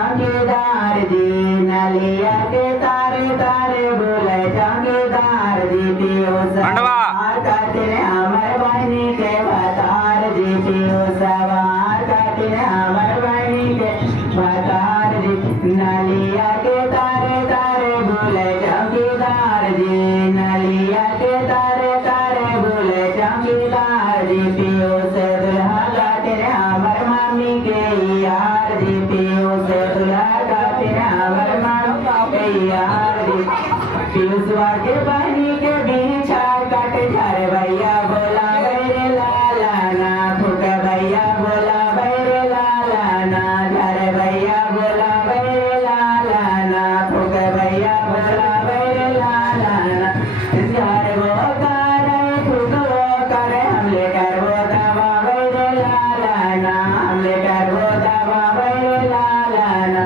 चौकीदार जी नलिया के तारे तारे बोले चौकीदार जी पियो सवार खातिर हमर बहनी के बतार जी पियो सवार खातिर हमर बहनी के बतार जी नलिया के तारे तारे बोले चौकीदार जी नलिया के तारे तारे बोले चौकीदार जी पियो से दुल्हा खातिर हमर मामी के यार जी पियो से दुल्हा खातिर हमर मामी के यार जी पियुसवा के बहनी के बीछा कट झर भैया बोला बैरे लाला ना फुक भैया बोला बैरे लाला ना झर भैया बोला बैरे लाला ना फुक भैया बोला बैरे लाला ना झर वो करे फुक वो करे हमले कर वो दवा बैरे लाला ना हमले कर वो दवा बैरे लाला ना